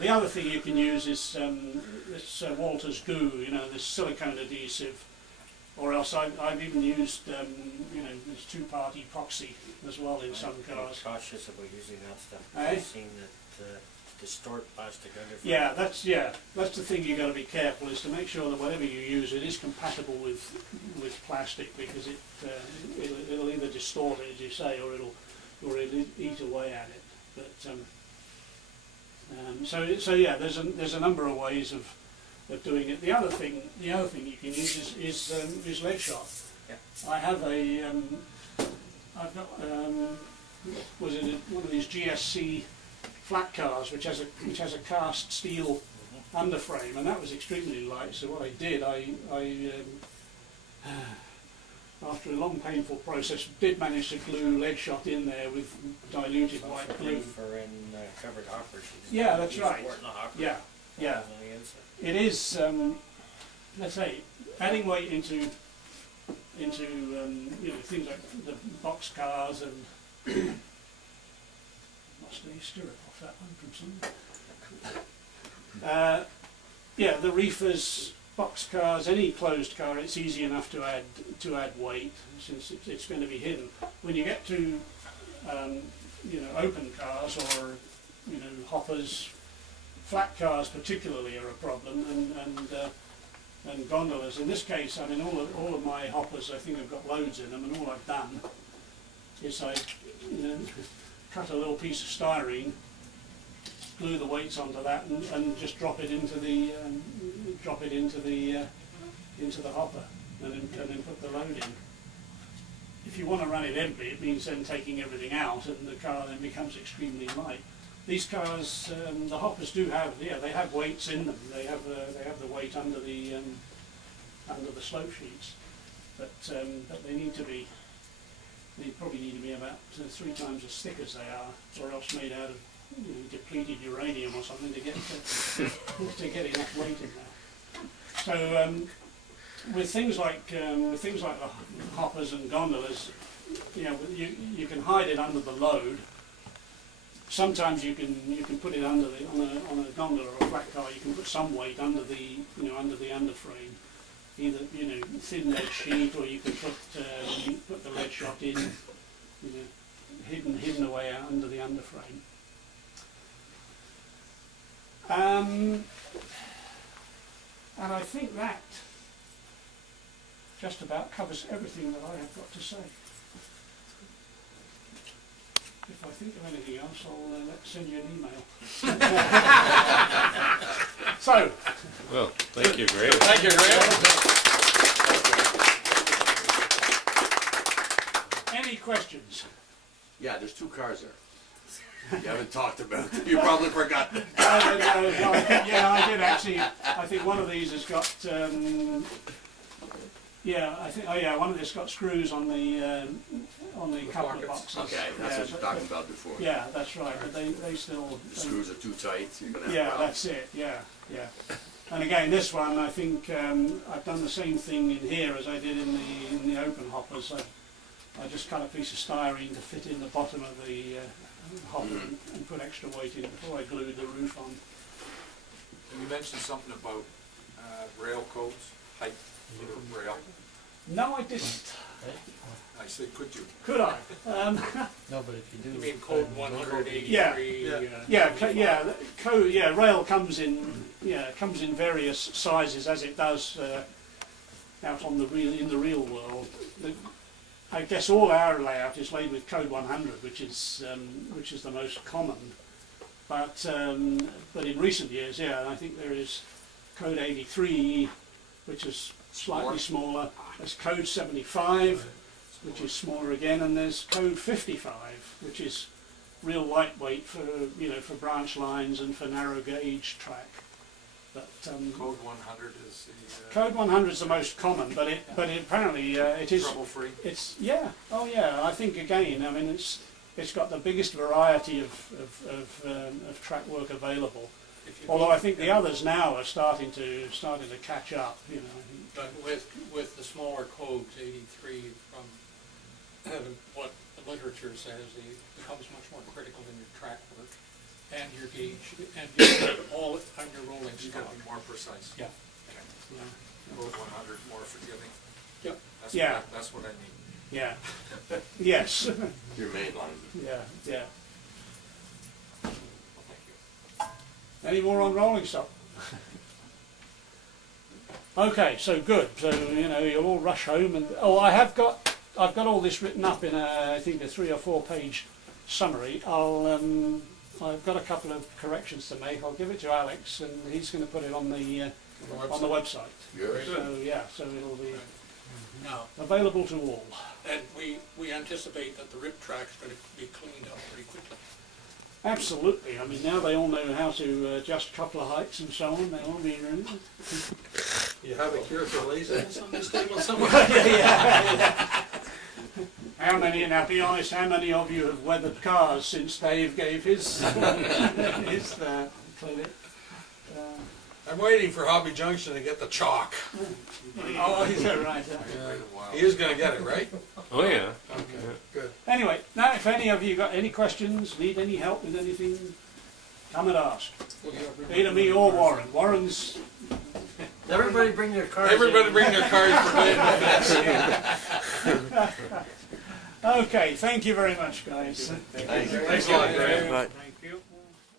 The other thing you can use is this Walters goo, you know, this silicone adhesive, or else I've even used, you know, this two-part epoxy as well in some cars. I'm cautious about using that stuff. Eh? I've seen that distort plastic under. Yeah, that's the thing you got to be careful, is to make sure that whatever you use, it is compatible with plastic, because it'll either distort it, as you say, or it'll eat away at it. But so yeah, there's a number of ways of doing it. The other thing you can use is lead shot. Yeah. I have I've got was it one of these GSC flat cars, which has a cast steel underframe, and that was extremely light. So what I did, I after a long painful process, did manage to glue lead shot in there with diluted white glue. For in covered hoppers. Yeah, that's right. Yeah. Yeah. It is, let's say, adding weight into you know, things like the box cars and lost the stirrup off that one from somewhere. Yeah, the reefers, box cars, any closed car, it's easy enough to add weight, since it's going to be hidden. When you get to you know, open cars, or you know, hoppers, flat cars particularly are a problem, and gondolas. In this case, I mean, all of my hoppers, I think, have got loads in them, and all I've done is I cut a little piece of styrene, glue the weights onto that, and just drop it into the hopper, and then put the load in. If you want to run it empty, it means then taking everything out, and the car then becomes extremely light. These cars, the hoppers do have, they have weights in them. They have the weight under the slope sheets, but they need to be. They probably need to be about 3 times as thick as they are, or else made out of, you know, depleted uranium or something to get enough weight in there. So with things like the hoppers and gondolas, you know, you can hide it under the load. Sometimes you can put it under on a gondola or a flat car. You can put some weight under the underframe, either, you know, thin lead sheet, or you can put the lead shot in, you know, hidden away under the underframe. And I think that just about covers everything that I have got to say. If I think of anything else, I'll send you an email. So. Well, thank you, Graham. Thank you, Graham. Any questions? Yeah, there's 2 cars there. You haven't talked about them. You probably forgot them. Yeah, I did actually. I think one of these has got. Yeah, I think. Oh yeah, one of these got screws on the couple of boxes. Okay, that's what you were talking about before. Yeah, that's right. But they still. The screws are too tight. You're gonna have yeah, problems. that's it. Yeah. And again, this one, I think I've done the same thing in here as I did in the open hoppers. I just cut a piece of styrene to fit in the bottom of the hopper and put extra weight in before I glued the roof on. And you mentioned something about rail codes, height of rail. No, I didn't. I said, could you? Could I? No, but if you do. You mean code 183? Yeah. Rail comes in various sizes, as it does out on in the real world. I guess all our layout is laid with code 100, which is the most common. But in recent years, I think there is code 83, which is slightly smaller. There's code 75, which is smaller again, and there's code 55, which is real lightweight for branch lines and for narrow gauge track. But Code 100 is the... Code 100 is the most common, but apparently it is... Trouble-free? I think, again, I mean, it's got the biggest variety of track work available. Although I think the others now are starting to catch up, you know. But with the smaller codes, 83, from what the literature says, it becomes much more critical in your track work and your gauge, and put on your rolling You stock. gotta be more precise. Yeah. Okay. Road 100 more forgiving. Yep. That's what I need. Yeah. Yes. Your main line. Yeah, yeah. Well, thank you. Any more on rolling stock? Okay, so good. So you'll all rush home and I've got all this written up in I think a 3 or 4 page summary. I've got a couple of corrections to make. I'll give it to Alex and he's going to put it on the website. Good. So yeah, so it'll be Now, available to all. and we anticipate that the rip track's gonna be cleaned up pretty quickly. Absolutely. I mean, now they all know how to adjust coupler heights and so on. They'll all be You have a cure for laziness on this table somewhere? How many, now be honest, how many of you have weathered cars since Dave gave his, his clinic? I'm waiting for Hobby Junction to get the chalk. Oh, is that right? Yeah. Wait a while. He is gonna get it, right? Oh, yeah. Okay, good. Anyway, now if any of you got any questions, need any help with anything, come and ask. Either me or Warren. Warren's... Everybody bring their cars in. Everybody bring their cars for bid. Okay, thank you very much, guys. Thanks. Thanks a lot, Graham. Right.